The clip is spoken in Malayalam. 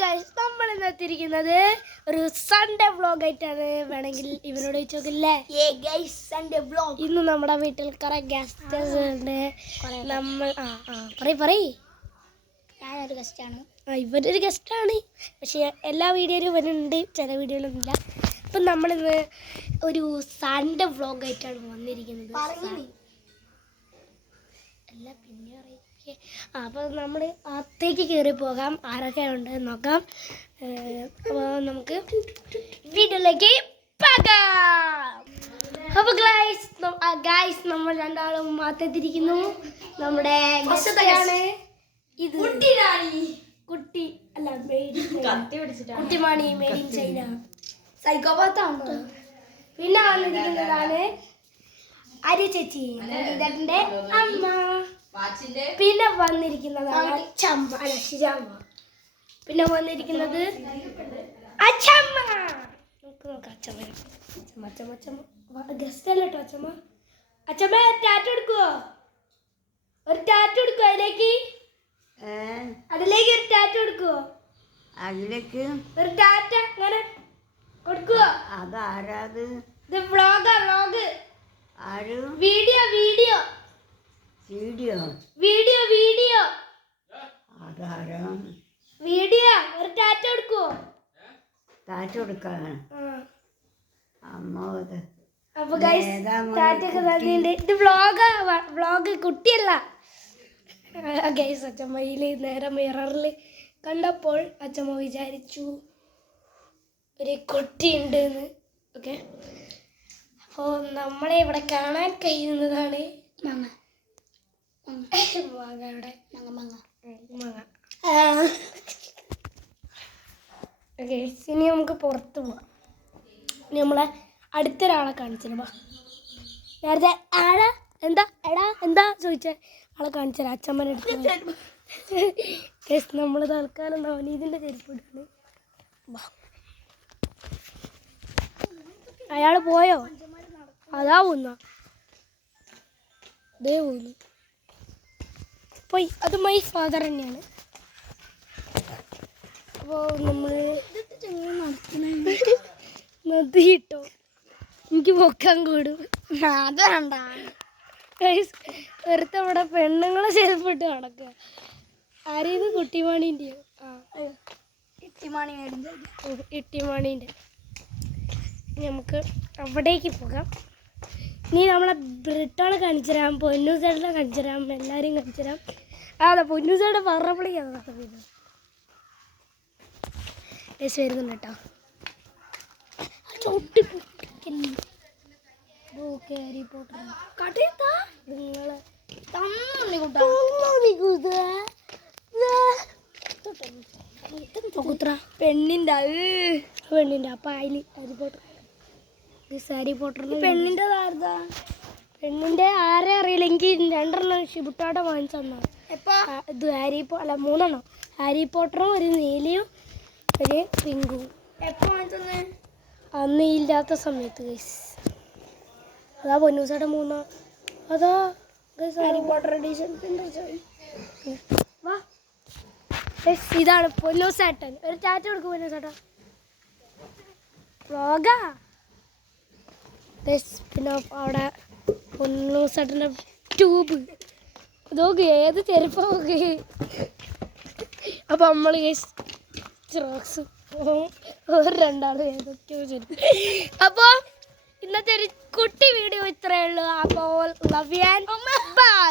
ഗൈസ്, നമ്മൾ ഇന്നെത്തിയിരിക്കുന്നത് ഒരു സൺഡേ വ്ളോഗ് ആയിട്ടാണ്. വേണമെങ്കിൽ ഇവരോട് ചോദിക്കില്ലേ സൺഡേ വ്ളോഗ്. ഇന്ന് നമ്മുടെ വീട്ടിൽ കുറെ ഗസ്റ്റേഴ്സ് ഉണ്ട്. നമ്മൾ ഞാനൊരു ഗസ്റ്റാണ്. ഇവരൊരു ഗസ്റ്റാണ്, പക്ഷെ എല്ലാ വീഡിയോയിലും ഇവരുണ്ട്, ചില വീഡിയോയിലൊന്നുമില്ല. അപ്പം നമ്മളിന്ന് ഒരു സൺഡേ വ്ളോഗ് ആയിട്ടാണ് വന്നിരിക്കുന്നത്. അല്ല പിന്നെ അപ്പോൾ നമ്മൾ അകത്തേക്ക് കയറി പോകാം, ആരൊക്കെ ഉണ്ട് നോക്കാം. അപ്പോൾ നമുക്ക് വീഡിയോയിലേക്ക് പോകാം. അപ്പോൾ ഗൈസ് നമ്മൾ രണ്ടാളും അകത്തെത്തിയിരിക്കുന്നു. നമ്മുടെ ഗസ്റ്റാണ് ഇത്, കുട്ടി അല്ല കുട്ടിമാണി മെയ്ഡ് ഇൻ ചൈന. സൈക്കോപാത്താണ്. പിന്നെ വന്നിരിക്കുന്നതാണ് അരി ചേച്ചി, ഇതിന്റെ അമ്മ. പിന്നെ വന്നിരിക്കുന്നതാണ് ശിരാമ്മ. പിന്നെ വന്നിരിക്കുന്നത് അച്ചമ്മ. ഗസ്റ്റ് അല്ല കേട്ടോ അച്ചമ്മ. അച്ചമ്മ ടാറ്റ കൊടുക്കുവോ? ഒരു ടാറ്റ കൊടുക്കുവോ? അതിലേക്ക് ഒരു ടാറ്റ കൊടുക്കുവോ? അതിലേക്ക് ഒരു ടാറ്റ അങ്ങനെ കൊടുക്കുവോ? അതാരാത്? ഇത് വ്ളോഗ്. ആര്? വീഡിയോ വീഡിയോ അതാരാ? വീഡിയോ. ഒരു ടാറ്റ കൊടുക്കുവോ? ടാറ്റ കൊടുക്കാണ് അമ്മ. അപ്പൊ ഗൈസ് ടാറ്റ ഒക്കെ തന്നിട്ടുണ്ട്. ഇത് വ്ളോഗ് കുട്ടിയല്ല ഗൈസ്. അച്ചമ്മയിൽ നേരെ മിററിൽ കണ്ടപ്പോൾ അച്ചമ്മ വിചാരിച്ചു ഒരു കുട്ടിയുണ്ട് എന്ന്. ഓക്കെ, അപ്പോൾ നമ്മളെ ഇവിടെ കാണാൻ കഴിയുന്നതാണ് ഓക്കെ. ഇനി നമുക്ക് പുറത്ത് പോവാം. ഇനി നമ്മളെ അടുത്തൊരാളെ കാണിച്ചിരുമ്പോ നേരത്തെ എന്താ ചോദിച്ചേ ആളെ കാണിച്ചുതരാം. അച്ഛമ്മനെ എടുത്ത് നമ്മൾ തൽക്കാലം നവനീതിൻ്റെ ചെരുപ്പിട്ടാണ്. അയാൾ പോയോ? അതാ പോന്ന അതേ പോന്നു പോയി. അത് മൈ ഫാദർ തന്നെയാണ്. അപ്പോൾ നമ്മൾ നദി കിട്ടോ, എനിക്ക് പൊക്കാൻ കൂടും. അത് വേണ്ട വെറുതെ ഇവിടെ പെണ്ണുങ്ങളെ ചെരുപ്പിട്ട് നടക്കുക. ആരെയത്? കുട്ടിമാണീൻ്റെയോ? ഇട്ടിമാണീൻ്റെ. നമുക്ക് അവിടേക്ക് പോകാം. ഇനി നമ്മളെ ബ്രിട്ടാളെ കാണിച്ചു തരാം, പൊന്നൂസേട്ടനെ കാണിച്ചു തരാം, എല്ലാവരെയും കാണിച്ചു തരാം. അതെ, പൊന്നൂസേട്ടൻ പറഞ്ഞപ്പോഴേക്കാണ് നടക്കുന്നത്. വരുന്നുണ്ട് കേട്ടോ. ഹാരി പോട്ടർ പെണ്ണിൻ്റെ അപ്പം അതിൽ ഹാരി പോട്ടർ. ഹാരി പോട്ടറിന് പെണ്ണിൻ്റെ ആരെ അറിയില്ല. എനിക്ക് 2 ഷിബുട്ടാടെ വാങ്ങിച്ചു തന്നാണ്. ഇത് മൂന്നെണ്ണം. ഹാരി പോട്ടറും ഒരു നീലയും ഒരു പിങ്കും. എപ്പോൾ വാങ്ങിച്ചു തന്നെ? അന്ന് ഇല്ലാത്ത സമയത്ത് ഗൈസ്. അതാ പൊന്നൂസയുടെ 3. അതാ ഹാരി പോട്ടർ എഡിഷൻ. വാ ഗൈസ്, ഇതാണ് പൊന്നൂസേട്ടൻ. ഒരു ടാറ്റ കൊടുക്കും പൊന്നൂസേട്ടാ. വ്ളോഗാ ഗൈസ്. പിന്നെ അവിടെ പൊന്നൂസേട്ടൻ്റെ ട്യൂബ് നോക്ക്, ഏത് ചെരുപ്പം നോക്ക്. അപ്പം നമ്മൾ ഗൈസ് റോക്സ് രണ്ടാളും ഏതൊക്കെയോ ചെരുപ്പ്. അപ്പോൾ ഇന്നത്തെ ഒരു കുട്ടി വീഡിയോ ഇത്രയേ ഉള്ളൂ. അപ്പോൾ ലവ് യു ആൻഡ് ബൈ.